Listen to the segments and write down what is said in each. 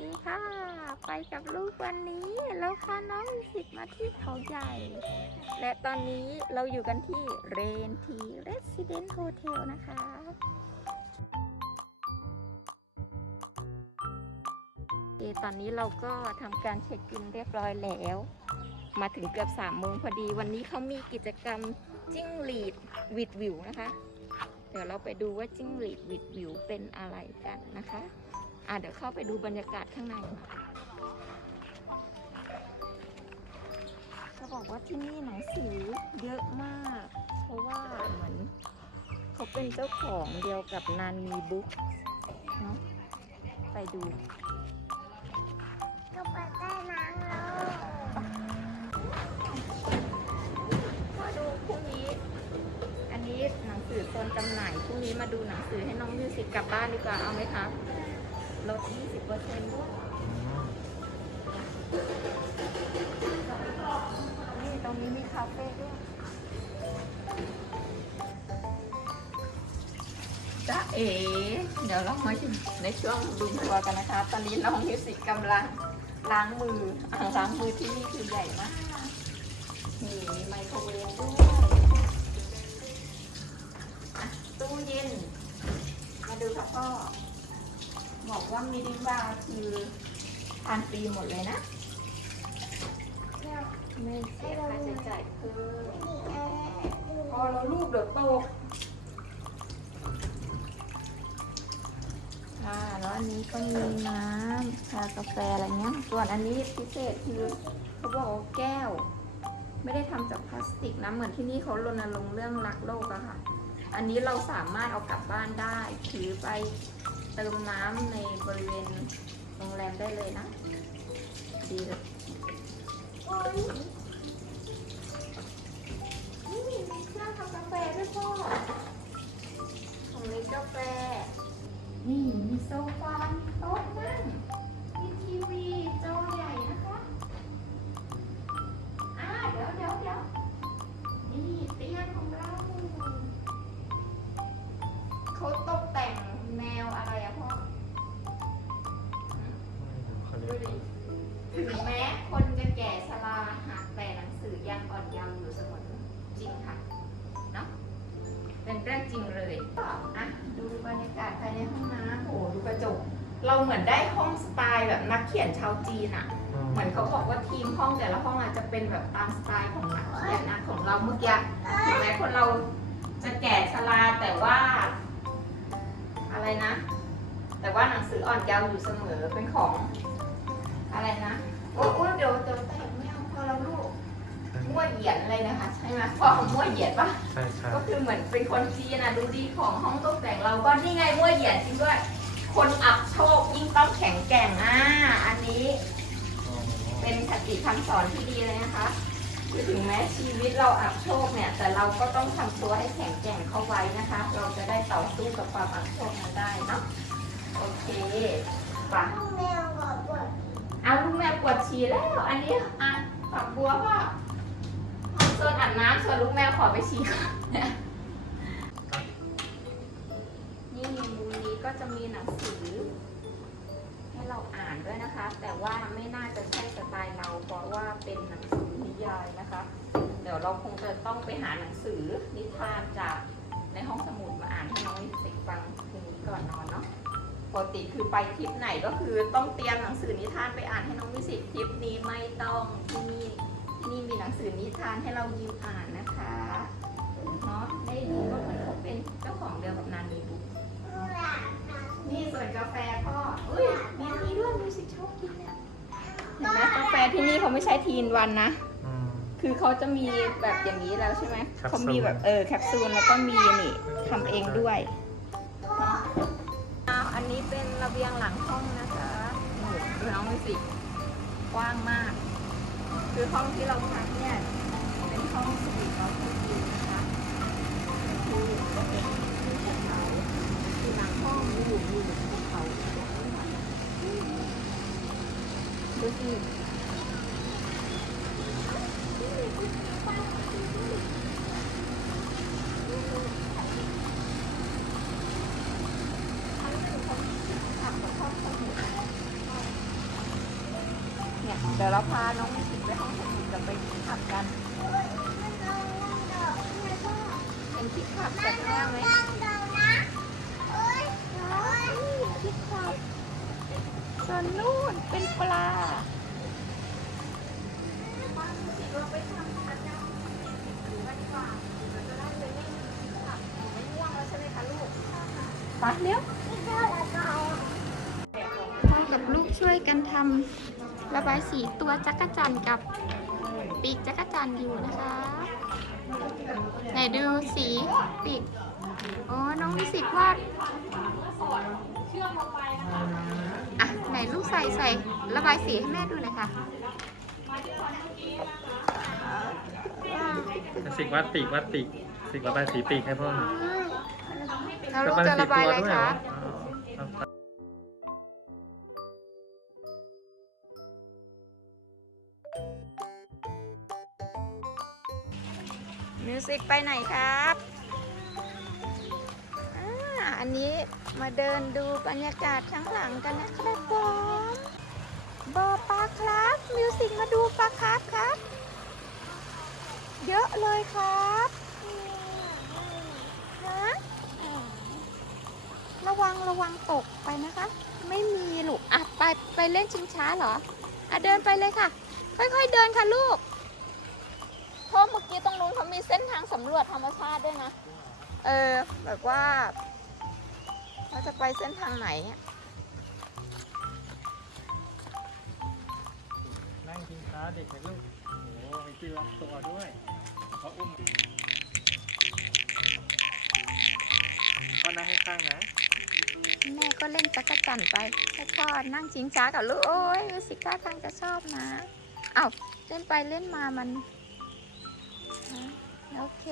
ดีค่ะ ไปกับลูกวันนี้เราพาน้องมิวสิกมาที่เขาใหญ่ และตอนนี้เราอยู่กันที่เรนทีเรสซิเดนต์โฮเทลนะคะโอตอนนี้เราก็ทำการเช็คอินเรียบร้อยแล้ว มาถึงเกือบสามโมงพอดีวันนี้เขามีกิจกรรมจิ้งหรีดวิดวิวนะคะ เดี๋ยวเราไปดูว่าจิ้งหรีดวิดวิวเป็นอะไรกันนะคะ อะเดี๋ยวเข้าไปดูบรรยากาศข้างในจะบอกว่าที่นี่หนังสือเยอะมาก เพราะว่าเหมือนเขาเป็นเจ้าของเดียวกับนานมีบุ๊กเนาะไปดูก็ไปใต้น้ำแล้วมาดูพรุ่งนี้ อันนี้หนังสือโซนจำหน่ายพรุ่งนี้มาดูหนังสือให้น้องมิวสิกกลับบ้านดีกว่าเอาไหมครับ ลด 20%ด้วยนี่ตรงนี้มีคาเฟ่ด้วยจ้าเอ๋เดี๋ยวเรามาอยู่ในช่วงดูทัวร์กันนะคะ ตอนนี้น้องมิวสิกกำลังล้างมืออ่างล้างมือที่นี่คือใหญ่มากมีไมโครเวฟด้วยอะตู้เย็น มาดูค่ะพ่อ บอกว่ามินิบาร์คือทานฟรีหมดเลยนะ ไม่เสียค่าใช้จ่ายเพิ่มพอเราลูกเดี๋ยวตกค่ะแล้วอันนี้ก็มีน้ำชากาแฟอะไรเงี้ย ส่วนอันนี้พิเศษคือเขาบอกว่าแก้ว ไม่ได้ทำจากพลาสติกนะ เหมือนที่นี่เขารณรงค์เรื่องรักโลกอะค่ะ อันนี้เราสามารถเอากลับบ้านได้ ถือไป เติมน้ำในบริเวณโรงแรมได้เลยนะ ดีเลยนี่มีเครื่องทำกาแฟด้วยพ่อของเล็กกาแฟ นี่มีโซฟามีโต๊ะนั่ง ถึงแม้คนจะแก่ชราหากแต่หนังสือยังอ่อนเยาว์อยู่เสมอจริงค่ะเนาะเป็นเรื่องจริงเลยก็อะดูบรรยากาศภายในห้องน้ำโอ้โหดูกระจก เราเหมือนได้ห้องสไตล์แบบนักเขียนชาวจีนอะเหมือนเขาบอกว่าทีมห้องแต่ละห้องอาจจะเป็นแบบตามสไตล์ของนักเขียนนะของเราเมื่อกี้ถึงแม้คนเราจะแก่ชราแต่ว่า อะไรนะ แต่ว่าหนังสืออ่อนเยาว์อยู่เสมอเป็นของ อะไรนะโอ้โอ้เดี๋ยวเดี๋ยวแตกไม่เอาพอเราลูกมั่วเหยียนอะไรนะคะใช่ไหมพอมั่วเหยียนปะใช่ใช่ก็คือเหมือนเป็นคนจีนนะดูดีของห้องตกแต่งเราก็นี่ไงมั่วเหยียนจริงด้วย คนอับโชคยิ่งต้องแข็งแกร่งอ่าอันนี้ เป็นคติคำสอนที่ดีเลยนะคะคือถึงแม้ชีวิตเราอับโชคเนี่ย แต่เราก็ต้องทำตัวให้แข็งแกร่งเข้าไว้นะคะ เราจะได้ต่อสู้กับความอับโชคนั้นได้เนาะโอเคไปะแมวบอกว่า เอาลูกแมวปวดฉี่แล้ว อันนี้อะฝักบัวป่ะส่วนอาบน้ำส่วนลูกแมวขอไปฉี่ก่อนนี่มูลนี้ก็จะมีหนังสือ ให้เราอ่านด้วยนะคะ แต่ว่าไม่น่าจะใช่สไตล์เรา เพราะว่าเป็นหนังสือนิยายนะคะ เดี๋ยวเราคงจะต้องไปหาหนังสือนิทานจากในห้องสมุดมาอ่านให้น้องนิสิตฟังคืนนี้ก่อนนอนเนาะ กติคือไปทริปไหนก็คือต้องเตรียมหนังสือนิทานไปอ่านให้น้องวิสิตทริปนี้ไม่ต้องที่นี่ที่นี่มีหนังสือนิทานให้เรายืมอ่านนะคะเนาะได้ดูก็เหมือนเขาเป็นเจ้าของเดียวกับนานมีบุ๊กนี่ส่วนกาแฟพ่ออุ้ยมีอันนี้ด้วยมิวสิกชอบกินเนี่ยเห็นไหมกาแฟที่นี่เขาไม่ใช่ทีนวันนะอืมคือเขาจะมีแบบอย่างนี้แล้วใช่ไหมแคปซูลเขามีแบบเออแคปซูลแล้วก็มีนี่ทำเองด้วย เตียงหลังห้องนะคะโอ้โหดูน้องมิสิกกว้างมาก คือห้องที่เราพักเนี่ย เป็นห้องสวีทเราที่ดีนะคะคือก็เป็นที่ภูเขาคือหลังห้องมีอยู่มีอยู่ภูเขาดูสิ เราพาน้องมิสิกไปห้องสมุดกับไปที่ขับกัน เป็นที่ขับแต่ข้างล่ไหมที่ขับส่วนนู่นเป็นปลาปทำกิจกรรมหรือวันกว่าเราจะได้ไปเล่นที่ขับหนูไม่ง่วงแล้วใช่ไหมคะลูกไปเร็วพ่อกับลูกช่วยกันทำ ระบายสีตัวจักรจันทร์กับปีกจักรจันทร์อยู่นะคะ ไหนดูสีปีกอ๋อน้องมิสิกวาดอะไหนลูกใส่ใส่ระบายสีให้แม่ดูหน่อยค่ะสิกวัดปีกวัดปีกสิกระบายสีปีกให้พ่อหน่อยแล้วลูกจะระบายอะไรด้วยเหคะ มิวสิกไปไหนครับอันนี้มาเดินดูบรรยากาศข้างหลังกันนะครับผมบอปลาครับมิวสิกมาดูปลาครับครับ เยอะเลยครับฮะระวังระวังตกไปนะคะ ไม่มีลูกอะไปไปเล่นชิงช้าเหรออะเดินไปเลยค่ะ ค่อยๆเดินค่ะลูก เพราะเมื่อกี้ตรงนู้นเขามีเส้นทางสำรวจธรรมชาติด้วยนะ เออ แบบว่าเราจะไปเส้นทางไหนอะนั่งกินข้าวเด็กไหมลูก โอ้โหมีที่ล็อกตัวด้วยเขาอุ้มก็นั่งข้างๆนะแม่ก็เล่นจักรจั่นไปให้พ่อนั่งชิงช้ากับลูก โอ้ยรู้สิท่าทางจะชอบนะอ้าวเล่นไปเล่นมามันฮะ โอเค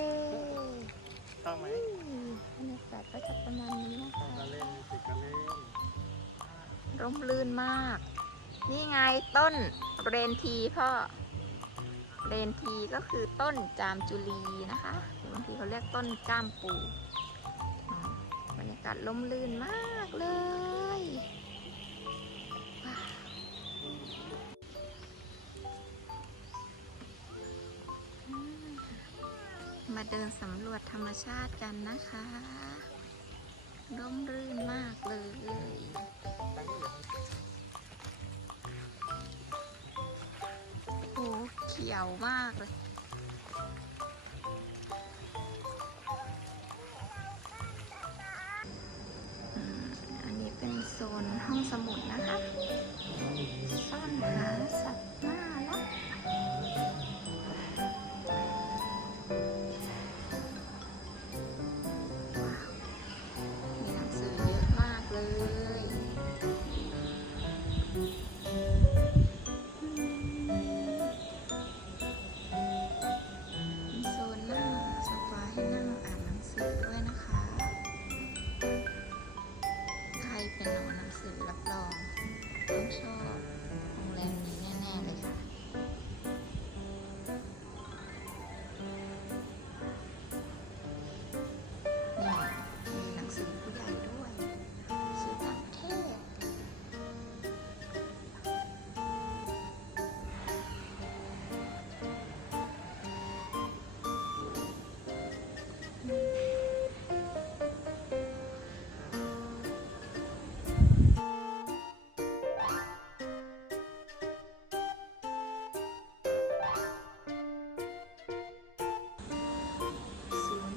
เข้าไหมอืมบรรยากาศก็จะประมาณนี้นะเข้าคะมาเล่นสิก็เล่นร่มรื่นมาก นี่ไงต้นเรนทีพ่อ เรนทีก็คือต้นจามจุลีนะคะหรือบางทีเขาเรียกต้นก้ามปูอ่าบรรยากาศร่มรื่นมากเลย มาเดินสำรวจธรรมชาติกันนะคะ ร่มรื่นมากเลย โอ้เขียวมากเลย อันนี้เป็นโซนห้องสมุดนะคะ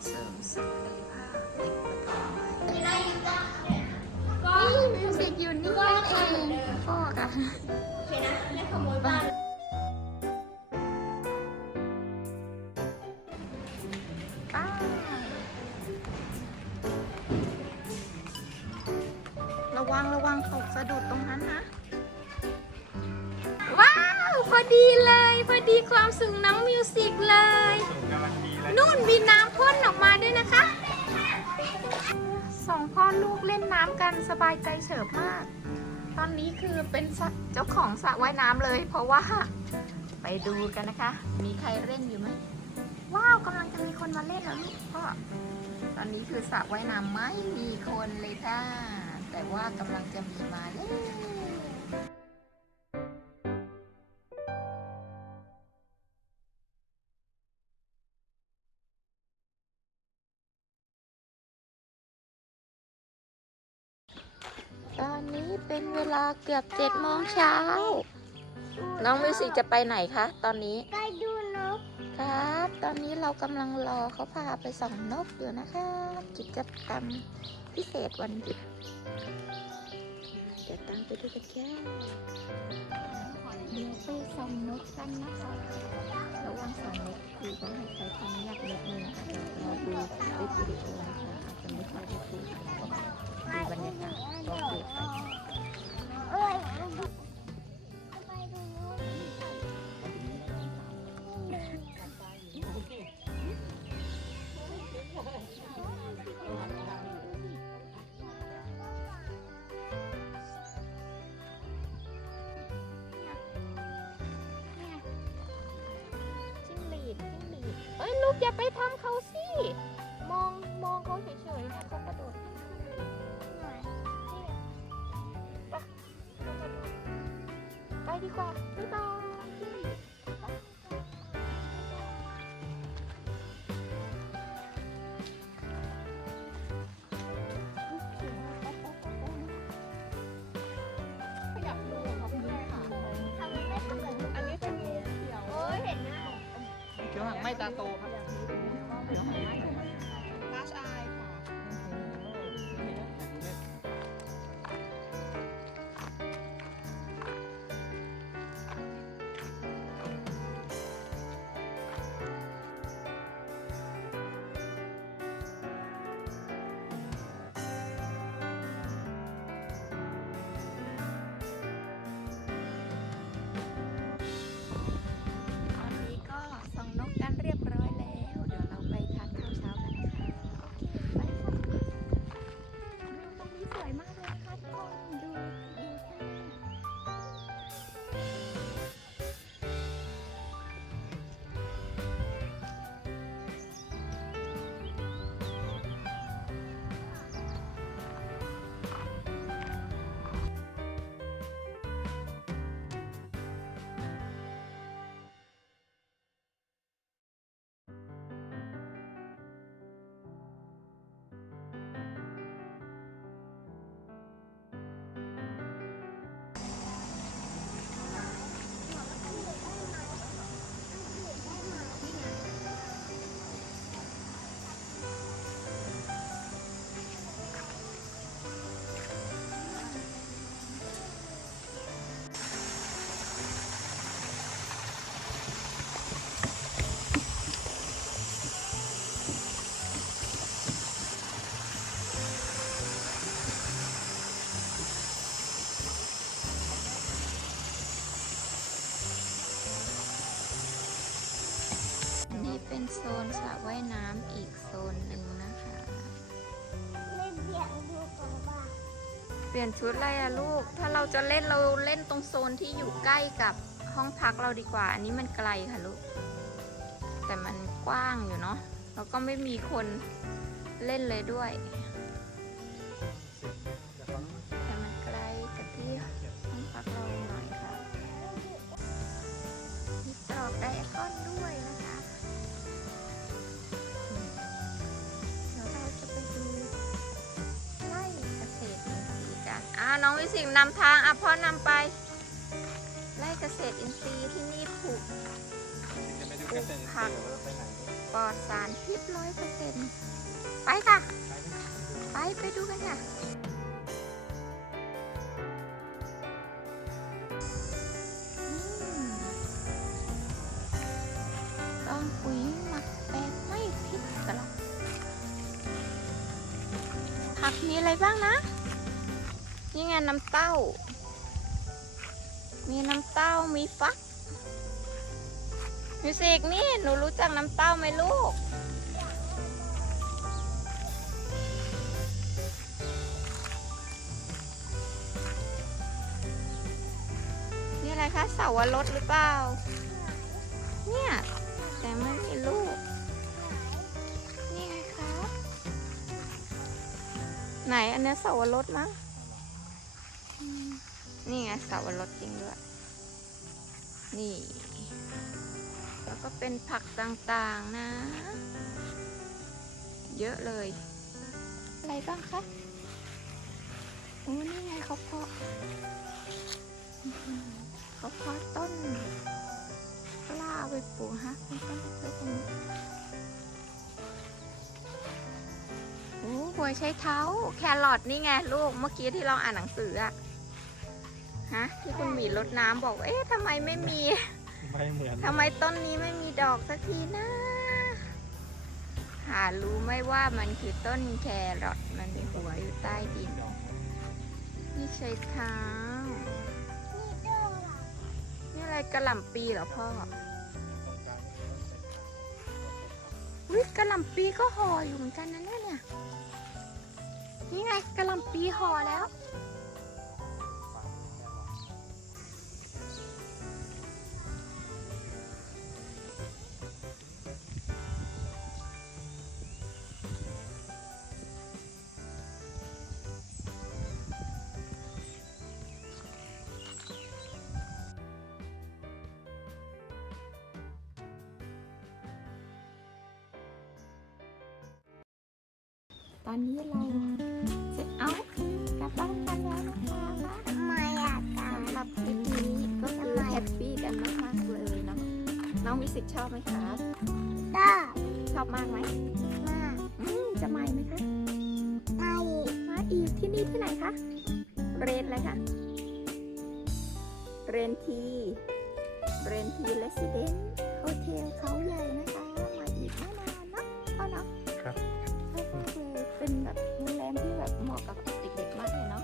เสริมศักยภาพเด็กประถมวัยนี่มิวสิกอยู่นี่เองพ่อคะป้าป้าระวังระวังตกสะดุดตรงนั้นนะ ว้าว พอดีเลย พอดีความสูงน้องมิวสิกเลย นู่นมีน้ำพ่นออกมาด้วยนะคะ สองพ่อลูกเล่นน้ำกันสบายใจเฉิบมาก ตอนนี้คือเป็นเจ้าของสระว่ายน้ำเลย เพราะว่า ไปดูกันนะคะ มีใครเล่นอยู่ไหมว้าวกำลังจะมีคนมาเล่นแล้วลูกพ่อตอนนี้คือสระว่ายน้ำไม่มีคนเลยค่ะแต่ว่ากำลังจะมีมาเล่น อนนี้เป็นเวลาเกือบเจ็ดโมงเช้า น้องมิวสิกจะไปไหนคะ ตอนนี้ ไปดูนกครับ ตอนนี้เรากำลังรอเขาพาไปส่องนกอยู่นะคะ กิจกรรมพิเศษวันหยุดเดี๋ยวตามไปดูกันแค่เดี๋ยวไปส่องนกกันนะคะระหว่างส่องนกคือต้องให้ใช้ความเงียบนิดนึงค่ะเราดูคลิปวิดีโอนะคะอาจจะไม่ค่อยได้คุยกัน ดูบรรยากาศรอบเด็กไปไปดูนจิ้งหรีดจิ้งหรีดเอ้ยลูกอย่าไปทำเขาสิ ไปดีกว่ นี่เป็นโซนสระว่ายน้ำอีกโซนหนึ่งนะคะ ไม่เบียดดูก่อนว่าเปลี่ยนชุดอะไรอะลูก ถ้าเราจะเล่นเราเล่นตรงโซนที่อยู่ใกล้กับห้องพักเราดีกว่า อันนี้มันไกลค่ะลูก แต่มันกว้างอยู่เนาะ แล้วก็ไม่มีคนเล่นเลยด้วย นทรีย์ที่นี่ถูกจะไปดูเกษตรอินทรีย์ว่าไปไหนปลอดสารพิษร้อยเปอร์เซ็นต์ไปค่ะ ไปไหม ไปไปดูกันค่ะ อืมต้องปุ๋ยหมักแบบไม่พิษสลับผักมีอะไรบ้างนะ นี่ไงน้ำเต้า มีน้ำเต้ามีฟักมิวสิกนี่หนูรู้จักน้ำเต้าไหมลูก นี่อะไรคะเสาวรสหรือเปล่า เนี่ยแต่ไม่มีลูก นี่ไงครับไหนอันนี้เสาวรสมั้งนี่ไงเสาวรส ริงด้วย นี่ แล้วก็เป็นผักต่างๆนะ เยอะเลย อะไรบ้างคะอ้นี่ไงเขาเพาะอื้อหือเขาเพาะต้นกล้าเอาไปปลูกฮะคุณต้นเล็กๆตรงนี้โอ้หัวใช้เท้า แครอทนี่ไงลูก เมื่อกี้ที่เราอ่านหนังสืออะ ฮะที่คุณหมีรดน้ำบอก เอ๊ะทำไมไม่มีไม่เหมือนทำไมต้นนี้ไม่มีดอกสักทีนะ หารู้ไหมว่ามันคือต้นแครอทมันมีหัวอยู่ใต้ดินนี่ใช้เท้านี่เด้อล่ะนี่อะไรกระหล่ำปีเหรอพ่อวิกระหล่ำปีก็ห่ออยู่เหมือนกันนะเนี่ยเนี่ยนี่ไงกระหล่ำปีห่อแล้ว ตอนนี้เราเสร็จเอ้ากลับบ้านกันแล้วนะคะทำไมอะตาสำหรับคลิปนี้ก็คือแฮปปี้กันมากๆเลยเนาะน้องมิสิกชอบไหมคะด้าชอบมากไหมมากอืมจะมาอีกไหมคะไอมาอีกที่นี่ที่ไหนคะเรนอะไรคะเรนทีเรนทีเรสซิเดนต์โฮเทลเขาใหญ่ เป็นแบบโรงแรมที่แบบเหมาะกับเด็กๆมากเลยเนาะ